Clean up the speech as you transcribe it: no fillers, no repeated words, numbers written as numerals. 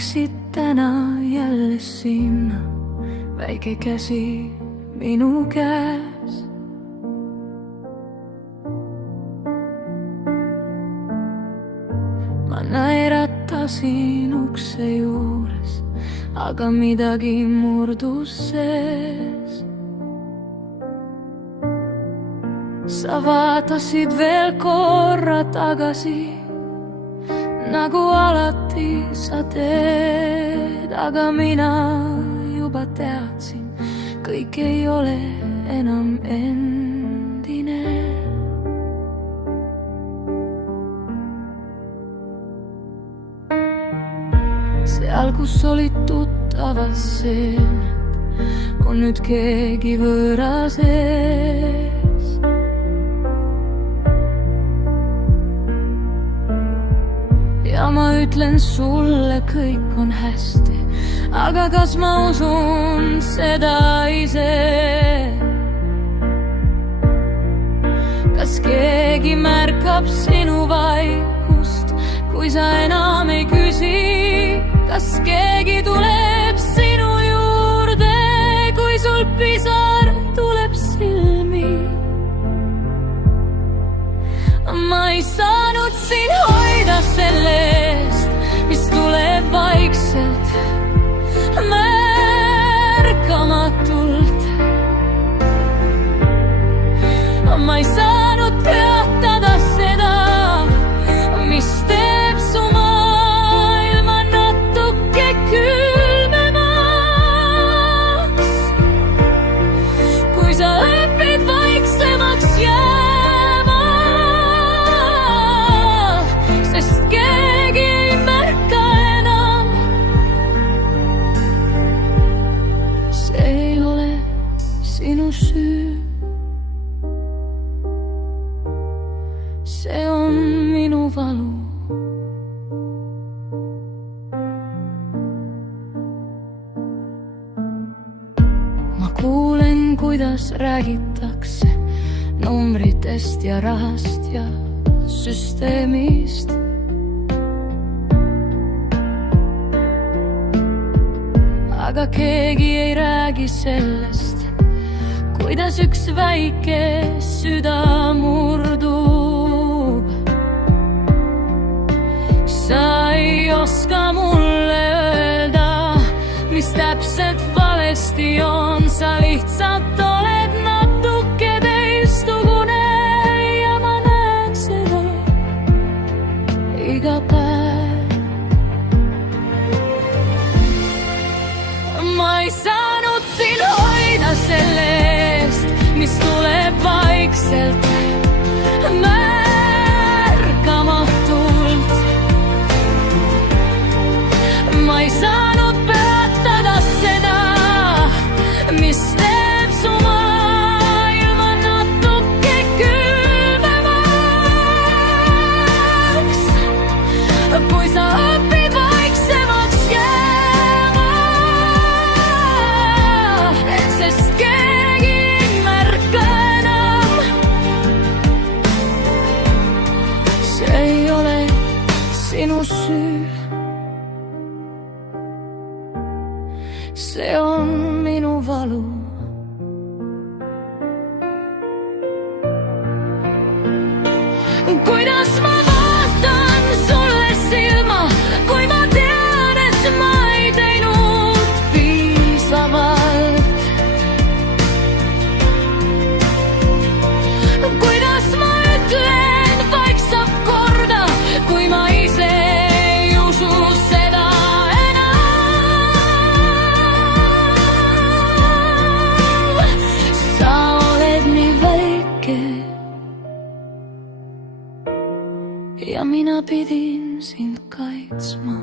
läksid täna jälle sinna, väike käsi minu käes. Ma naeratasin ukse juures, aga midagi murdus sees. Sa vaatasid veel korra tagasi, nagu alati sa teed, aga mina juba teadsin, kõik ei ole enam endine. Seal, kus olid tuttavad seened, on nüüd keegi võõras ees. Ja ma ütlen sulle, kõik on hästi, aga kas ma usun seda ise? Kas keegi märkab sinu vaikust, kui sa enam ei küsi? Kas keegi tuleb sinu juurde, kui sul pisar tuleb silmi? Ma ei saanud sind hoida sellest, mis tuleb vaikselt, märkamatult. Ma ei saanud peatada seda, mis teeb su maailma natuke külmemaks. Kui sa õpid vaiksemaks jääma, sest keegi ei märka enam. See ei ole sinu süü, see on minu valu. Ma kuulen, kuidas räägitakse numbritest ja rahast ja süsteemist. Aga keegi ei räägi sellest, kuidas üks väike süda murdub. Sa ei oska mulle öelda, mis täpselt valesti on. Sa lihtsalt oled natuke teistsugune ja ma näen seda iga päev. Ma ei saanud sind hoida sellest, mis tuleb vaikselt, märkamatult. Ma ei saanud peatada seda, mis teeb su maailma natuke külmemaks. Kui sa õpid vaiksemaks jääma, sest keegi ei märka enam. See ei ole sinu süü, see on minu valu. Kuidas ma vaatan sulle silma, kui ma tean, et ma ei teinud piisavalt? Kuidas ma ütlen, vaik saab korda, kui ma ise ei usu seda enam? Sa oled nii väike ja mina pidin sind kaitsma.